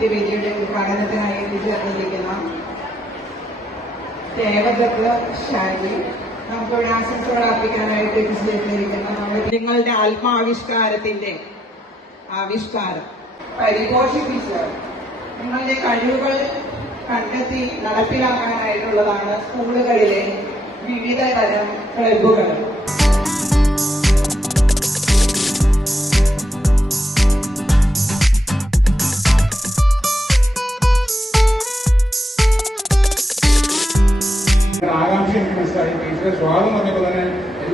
സാഹിത്യവേദിയുടെ ഉദ്ഘാടനത്തിനായി എത്തിച്ചേർന്നിരിക്കുന്ന ദേവദത്ത് ഷാജി, നമുക്കിവിടെ ആശംസകൾ അർപ്പിക്കാനായിട്ട് എത്തിച്ചേർന്നിരിക്കുന്ന നിങ്ങളുടെ ആത്മാവിഷ്കാരത്തിന്റെ ആവിഷ്കാരം പരിപോഷിപ്പിച്ച് നിങ്ങളുടെ കഴിവുകൾ കണ്ടെത്തി നടപ്പിലാക്കാനായിട്ടുള്ളതാണ് സ്കൂളുകളിലെ വിവിധ തരം ക്ലബ്ബുകൾ. ആകാംക്ഷ എനിക്ക് മനസ്സിലായി. ടീച്ചറെ സ്വാഗതം പറഞ്ഞപ്പോൾ തന്നെ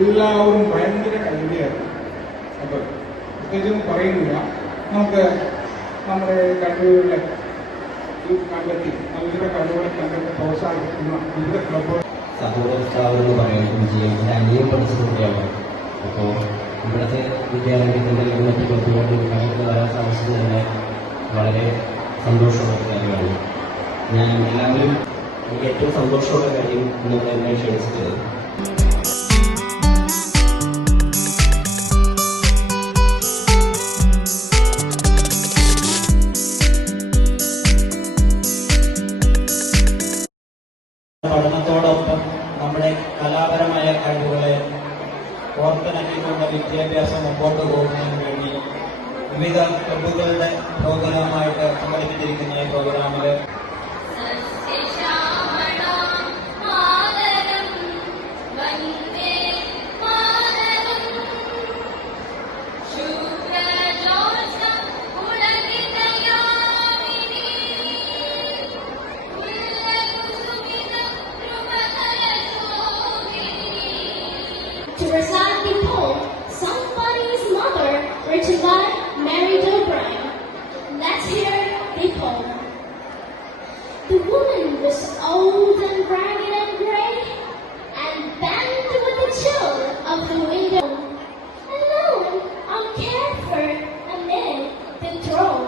എല്ലാവരും ഭയങ്കര കഴിവുകയായിരുന്നു. അപ്പോൾ പ്രത്യേകിച്ചൊന്നും പറയുന്നില്ല. നമുക്ക് നമ്മുടെ കഴിവുകളെ കണ്ടെത്തി അവരുടെ കഴിവുകളെ കണ്ടെത്തി പ്രോത്സാഹിപ്പിക്കുന്ന വിവിധ ക്ലബ്ബുകൾ സഹോദരസ്ഥാപനം പറയുകയും ചെയ്യും. എൻ്റെ അനിയൻ പഠിച്ചിട്ടുള്ളതാണ്. അപ്പോൾ ഇവിടുത്തെ വിദ്യാലയത്തിൻ്റെ മറ്റു ക്ലബ്ബുകളിൽ കടന്നു വരാൻ സാധിച്ചത് തന്നെ വളരെ സന്തോഷമുള്ള കാര്യമാണ്. ഞാൻ എല്ലാവരും എനിക്ക് ഏറ്റവും സന്തോഷമുള്ള കാര്യം നിങ്ങൾ എന്നെ ക്ഷണിച്ചത് പഠനത്തോടൊപ്പം നമ്മുടെ കലാപരമായ കഴിവുകളെ ഓർത്തിണക്കിക്കൊണ്ട് വിദ്യാഭ്യാസം മുമ്പോട്ട് പോകുന്നതിന് വേണ്ടി വിവിധ ക്ലബ്ബുകളുടെ പ്രോഗ്രാമായിട്ട് സംഘടിപ്പിച്ചിരിക്കുന്ന ഈ പ്രോഗ്രാമിൽ to recite the poem sung by his mother, written by Mary O'Brien. Let's hear the poem. The woman was old and ragged and grey, and bent with the chill of the window, alone, uncared for, amid the throne.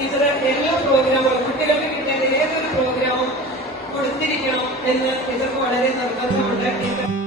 Teacher എല്ലാ പ്രോഗ്രാമുകളും കുട്ടികൾക്ക് കിട്ടേണ്ട ഏതൊരു പ്രോഗ്രാമും കൊടുത്തിരിക്കണം എന്ന് ടീച്ചർക്ക് വളരെ നിർബന്ധമുണ്ട്.